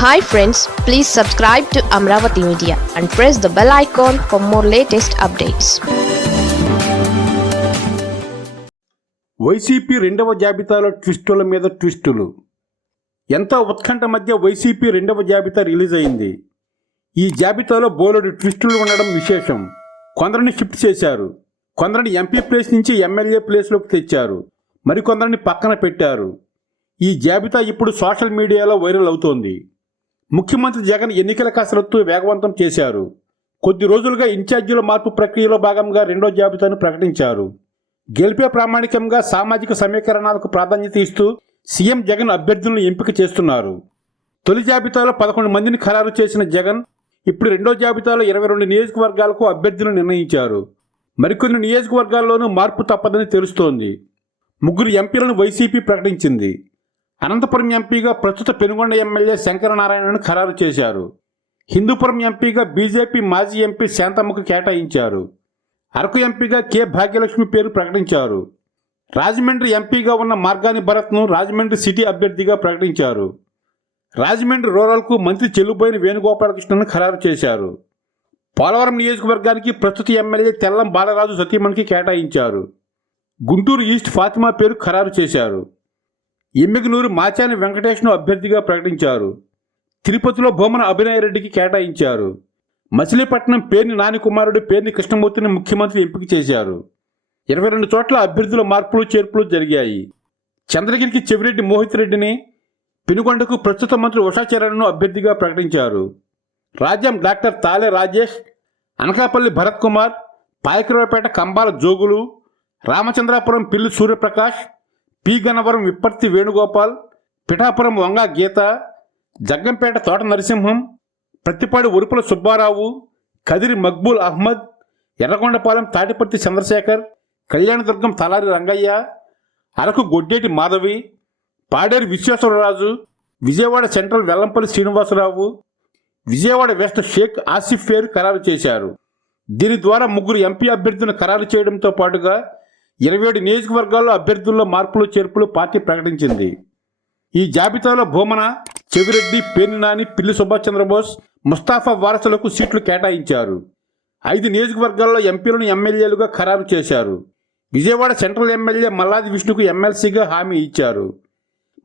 Hi friends please subscribe to Amaravati media and press the bell icon for more latest updates YCP రెండవ జాబితాలో ట్విస్టుల మీద ట్విస్టులు. ఎంతో ఉత్కంఠ మధ్య వైసీపీ రెండవ జాబితా రిలీజ్ అయింది? ఈ జాబితాలో బోలెడు ట్విస్టులు ఉండడం విశేషం. కొందరిని షిఫ్ట్ చేశారు. కొందరిని ఎంపీ ప్లేస్ నుంచి ఎమ్మెల్యే ప్లేస్లోకి తెచ్చారు. మరికొందరిని పక్కన పెట్టారు. ఈ జాబితా ఇప్పుడు సోషల్ మీడియాలో వైరల్ అవుతోంది. ముఖ్యమంత్రి జగన్ ఎన్నికల కసరత్తు వేగవంతం చేశారు. కొద్ది రోజులుగా ఇన్ఛార్జీల మార్పు ప్రక్రియలో భాగంగా రెండో జాబితాను ప్రకటించారు. గెలిపే ప్రామాణికంగా సామాజిక సమీకరణాలకు ప్రాధాన్యత ఇస్తూ సీఎం జగన్ అభ్యర్థులను ఎంపిక చేస్తున్నారు. తొలి జాబితాలో పదకొండు మందిని ఖరారు చేసిన జగన్ ఇప్పుడు రెండో జాబితాలో ఇరవై రెండు నియోజకవర్గాలకు అభ్యర్థులను నిర్ణయించారు. మరికొన్ని నియోజకవర్గాల్లోనూ మార్పు తప్పదని తెలుస్తోంది. ముగ్గురు ఎంపీలను వైసీపీ ప్రకటించింది. అనంతపురం ఎంపీగా ప్రస్తుత పెనుగొండ ఎమ్మెల్యే శంకరనారాయణను ఖరారు చేశారు. హిందూపురం ఎంపీగా బీజేపీ మాజీ ఎంపీ శాంతమ్మకు కేటాయించారు. అరకు ఎంపీగా కె. భాగ్యలక్ష్మి పేరు ప్రకటించారు. రాజమండ్రి ఎంపీగా ఉన్న మార్గాని భరత్ను రాజమండ్రి సిటీ అభ్యర్థిగా ప్రకటించారు. రాజమండ్రి రూరల్కు మంత్రి చెల్లుబోయిన వేణుగోపాలకృష్ణను ఖరారు చేశారు. పోలవరం నియోజకవర్గానికి ప్రస్తుత ఎమ్మెల్యే తెల్లం బాలరాజు సతీమణికి కేటాయించారు. గుంటూరు ఈస్ట్ ఫాతిమా పేరు ఖరారు చేశారు. ఎమ్మిగనూరు మాచాని వెంకటేష్ను అభ్యర్థిగా ప్రకటించారు. తిరుపతిలో భూమన అభినయరెడ్డికి కేటాయించారు. మచిలీపట్నం పేర్ని నానికుమారుడు పేర్ని కృష్ణమూర్తిని ముఖ్యమంత్రి ఎంపిక చేశారు. ఇరవై రెండు చోట్ల అభ్యర్థుల మార్పులు చేర్పులు జరిగాయి. చంద్రగిరికి చెవిరెడ్డి మోహిత్ రెడ్డిని పెనుగొండకు ప్రస్తుత మంత్రి ఉషాచరణను అభ్యర్థిగా ప్రకటించారు. రాజ్యం డాక్టర్ తాలే Rajesh Anakapalli Bharat Kumar Payakaraopeta Kambala Jogulu Ramachandrapuram Pilli Suryaprakash P Gannavaram Vipparthi Venugopal Pithapuram Vanga Geetha Jaggampeta Thota Narasimham Prathipadu Urupula Subbarao Kadiri Maqbool Ahmed Yerragondapalem Tatiparthi Chandrasekhar Kalyandurgam Talari Rangaiah Araku Goddeti Madhavi Paderu Visweswararaju Vijayawada central Vellampalli Srinivasarao Vijayawada west Sheikh Asif పేరు ఖరారు చేశారు. దీని ద్వారా ముగ్గురు ఎంపీ అభ్యర్థులను ఖరారు చేయడంతో పాటుగా ఇరవై ఏడు నియోజకవర్గాల్లో అభ్యర్థుల్లో మార్పులు చేర్పులు పార్టీ ప్రకటించింది. ఈ జాబితాలో భూమన చెవిరెడ్డి పేర్నినాని పిల్లి సుభాష్ చంద్రబోస్ ముస్తాఫా వారసులకు సీట్లు కేటాయించారు. ఐదు నియోజకవర్గాల్లో ఎంపీలను ఎమ్మెల్యేలుగా ఖరారు చేశారు. విజయవాడ సెంట్రల్ ఎమ్మెల్యే మల్లాది విష్ణుకు ఎమ్మెల్సీగా హామీ ఇచ్చారు.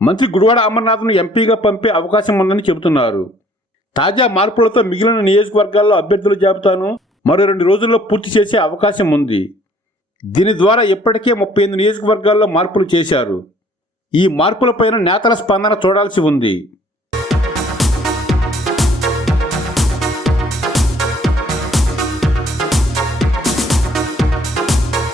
మంత్రి గుడివాడ అమర్నాథ్ను ఎంపీగా పంపే అవకాశం ఉందని చెబుతున్నారు. తాజా మార్పులతో మిగిలిన నియోజకవర్గాల్లో అభ్యర్థుల జాబితాను మరో రెండు రోజుల్లో పూర్తి చేసే అవకాశం ఉంది. దీని ద్వారా ఇప్పటికే ముప్పై ఎనిమిది నియోజకవర్గాల్లో మార్పులు చేశారు. ఈ మార్పులపైన నేతల స్పందన చూడాల్సి ఉంది.